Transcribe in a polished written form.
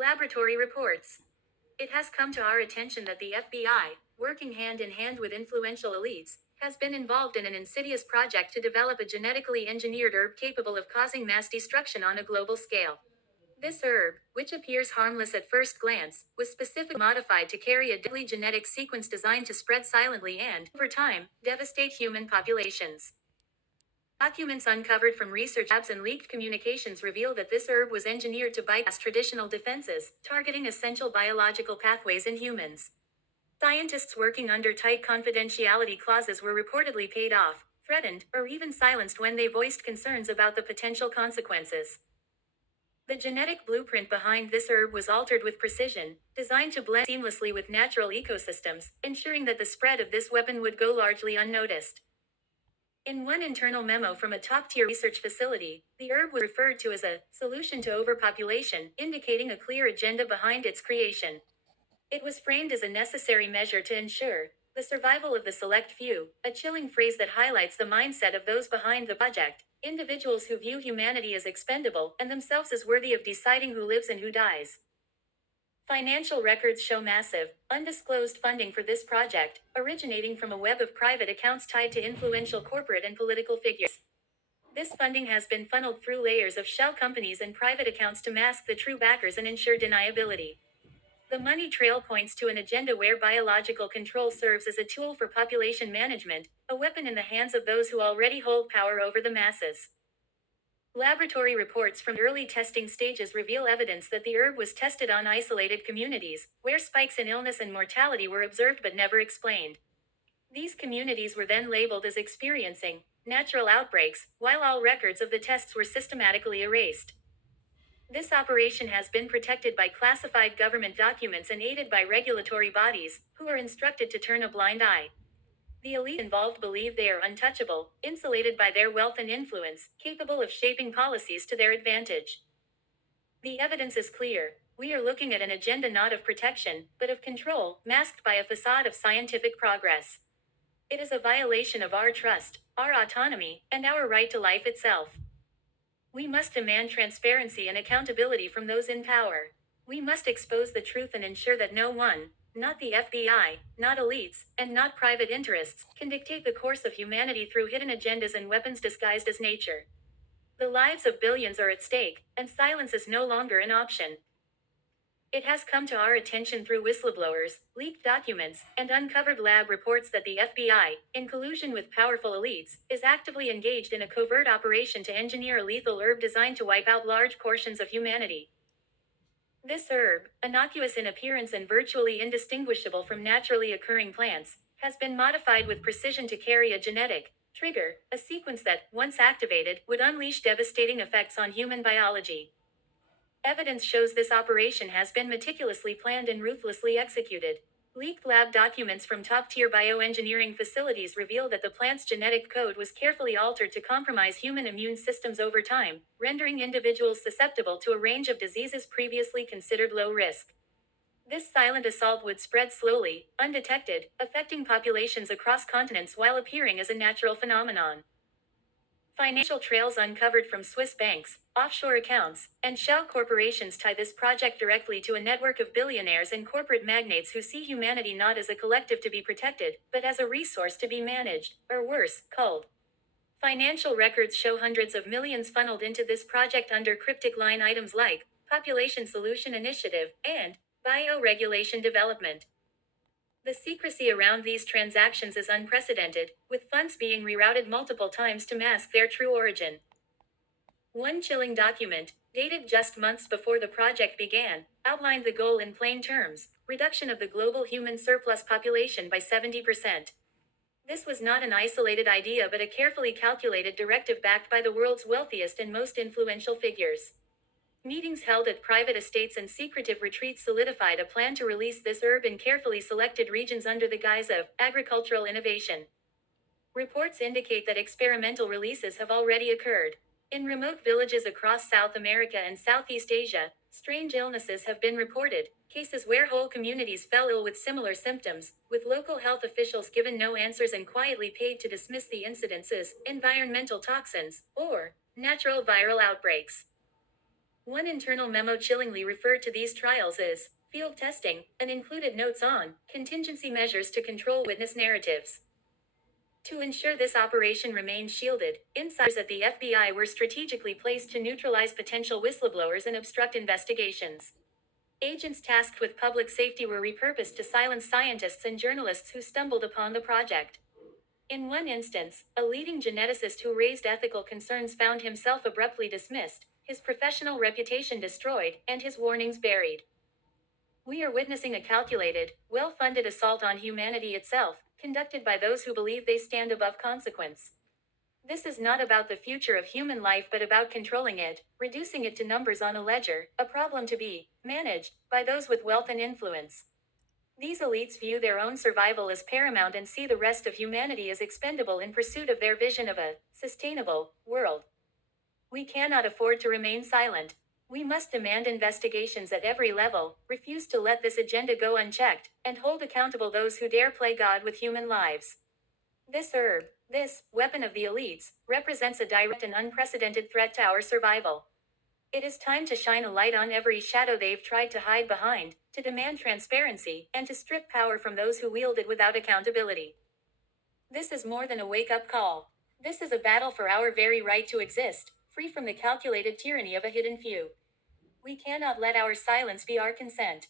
Laboratory reports. It has come to our attention that the FBI, working hand in hand with influential elites, has been involved in an insidious project to develop a genetically engineered herb capable of causing mass destruction on a global scale. This herb, which appears harmless at first glance, was specifically modified to carry a deadly genetic sequence designed to spread silently and, over time, devastate human populations. Documents uncovered from research labs and leaked communications reveal that this herb was engineered to bypass traditional defenses, targeting essential biological pathways in humans. Scientists working under tight confidentiality clauses were reportedly paid off, threatened, or even silenced when they voiced concerns about the potential consequences. The genetic blueprint behind this herb was altered with precision, designed to blend seamlessly with natural ecosystems, ensuring that the spread of this weapon would go largely unnoticed. In one internal memo from a top-tier research facility, the herb was referred to as a solution to overpopulation, indicating a clear agenda behind its creation. It was framed as a necessary measure to ensure the survival of the select few, a chilling phrase that highlights the mindset of those behind the project, individuals who view humanity as expendable and themselves as worthy of deciding who lives and who dies. Financial records show massive, undisclosed funding for this project, originating from a web of private accounts tied to influential corporate and political figures. This funding has been funneled through layers of shell companies and private accounts to mask the true backers and ensure deniability. The money trail points to an agenda where biological control serves as a tool for population management, a weapon in the hands of those who already hold power over the masses. Laboratory reports from early testing stages reveal evidence that the herb was tested on isolated communities, where spikes in illness and mortality were observed but never explained. These communities were then labeled as experiencing natural outbreaks, while all records of the tests were systematically erased. This operation has been protected by classified government documents and aided by regulatory bodies, who are instructed to turn a blind eye. The elite involved believe they are untouchable, insulated by their wealth and influence, capable of shaping policies to their advantage. The evidence is clear. We are looking at an agenda not of protection, but of control, masked by a facade of scientific progress. It is a violation of our trust, our autonomy, and our right to life itself. We must demand transparency and accountability from those in power. We must expose the truth and ensure that no one, not the FBI, not elites, and not private interests, can dictate the course of humanity through hidden agendas and weapons disguised as nature. The lives of billions are at stake, and silence is no longer an option. It has come to our attention through whistleblowers, leaked documents, and uncovered lab reports that the FBI, in collusion with powerful elites, is actively engaged in a covert operation to engineer a lethal herb designed to wipe out large portions of humanity. This herb, innocuous in appearance and virtually indistinguishable from naturally occurring plants, has been modified with precision to carry a genetic trigger, a sequence that, once activated, would unleash devastating effects on human biology. Evidence shows this operation has been meticulously planned and ruthlessly executed. Leaked lab documents from top-tier bioengineering facilities reveal that the plant's genetic code was carefully altered to compromise human immune systems over time, rendering individuals susceptible to a range of diseases previously considered low risk. This silent assault would spread slowly, undetected, affecting populations across continents while appearing as a natural phenomenon. Financial trails uncovered from Swiss banks, offshore accounts, and shell corporations tie this project directly to a network of billionaires and corporate magnates who see humanity not as a collective to be protected, but as a resource to be managed, or worse, culled. Financial records show hundreds of millions funneled into this project under cryptic line items like Population Solution Initiative and Bioregulation Development. The secrecy around these transactions is unprecedented, with funds being rerouted multiple times to mask their true origin. One chilling document, dated just months before the project began, outlined the goal in plain terms: reduction of the global human surplus population by 70%. This was not an isolated idea but a carefully calculated directive backed by the world's wealthiest and most influential figures. Meetings held at private estates and secretive retreats solidified a plan to release this herb in carefully selected regions under the guise of agricultural innovation. Reports indicate that experimental releases have already occurred. In remote villages across South America and Southeast Asia, strange illnesses have been reported, cases where whole communities fell ill with similar symptoms, with local health officials given no answers and quietly paid to dismiss the incidents as environmental toxins or natural viral outbreaks. One internal memo chillingly referred to these trials as field testing and included notes on contingency measures to control witness narratives. To ensure this operation remained shielded, insiders at the FBI were strategically placed to neutralize potential whistleblowers and obstruct investigations. Agents tasked with public safety were repurposed to silence scientists and journalists who stumbled upon the project. In one instance, a leading geneticist who raised ethical concerns found himself abruptly dismissed, his professional reputation destroyed, and his warnings buried. We are witnessing a calculated, well funded assault on humanity itself, conducted by those who believe they stand above consequence. This is not about the future of human life but about controlling it, reducing it to numbers on a ledger, a problem to be managed by those with wealth and influence. These elites view their own survival as paramount and see the rest of humanity as expendable in pursuit of their vision of a sustainable world. We cannot afford to remain silent. We must demand investigations at every level, refuse to let this agenda go unchecked, and hold accountable those who dare play God with human lives. This herb, this weapon of the elites, represents a direct and unprecedented threat to our survival. It is time to shine a light on every shadow they've tried to hide behind, to demand transparency, and to strip power from those who wield it without accountability. This is more than a wake up call. This is a battle for our very right to exist, free from the calculated tyranny of a hidden few. We cannot let our silence be our consent.